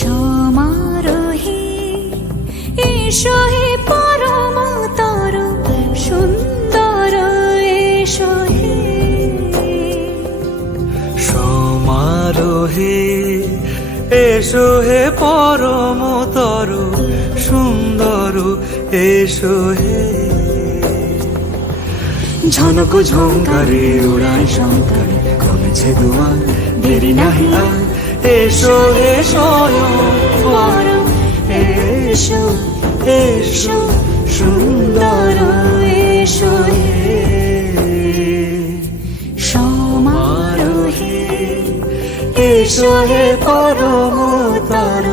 সমারোহে এসো হে পরমতর সুন্দর এসো হে। সমারোহে এসো হে পরমতর সুন্দর এসো হে। ঝনক ঝঙ্কারে উড়ায় শঙ্কারে কমেছে দুয়ার দেরি নাহি আর। এসো হে স্বয়ংবর এসো এসো সুন্দর এসো হে। সমারোহে এসো হে পরমতর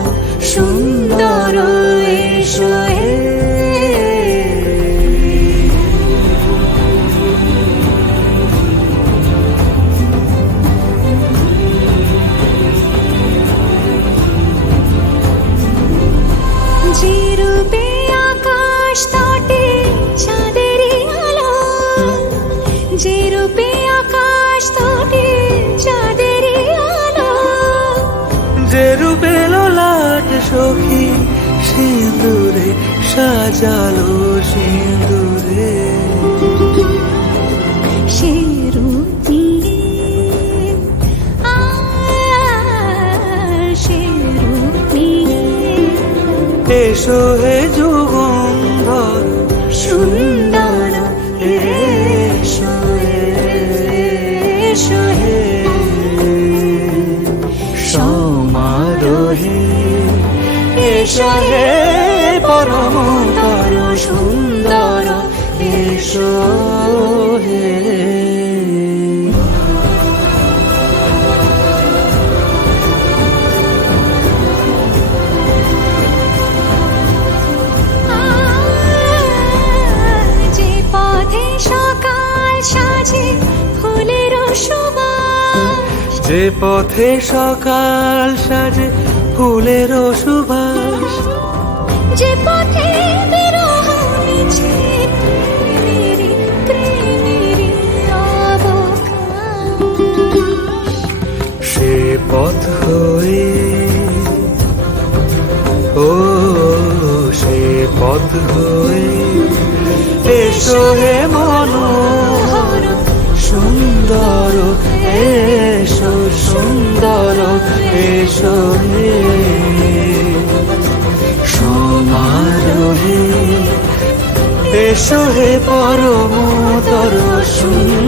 সুন্দর এসো হে। যে রূপে আকাশ তটে চাঁদেরই আলো, যে রূপে আকাশ তটে চাঁদেরই আলো, যে রূপে ললাট সখী সিঁদুরে সাজালো সিঁদুরে। সে রূপ নিয়ে সে রূপ নিয়ে এসো হে যুগন্ধর সুন্দর এসো এসো হে। সমারোহে এসো হে পরমতর সুন্দর এসো হে। যে পথে সকাল সাজে ফুলের সুবাস, যে পথে সকাল সাজে ফুলের সুবাস, যে পথে বিরহ মিছে প্রেমেরই প্রেমেরই অবকাশ, সে পথ হয়ে ও সে পথ হয়ে এসো হে মনোহর সুন্দর এসো সুন্দর এসো হে। সমারোহে এসো হে পরমতর সুন্দর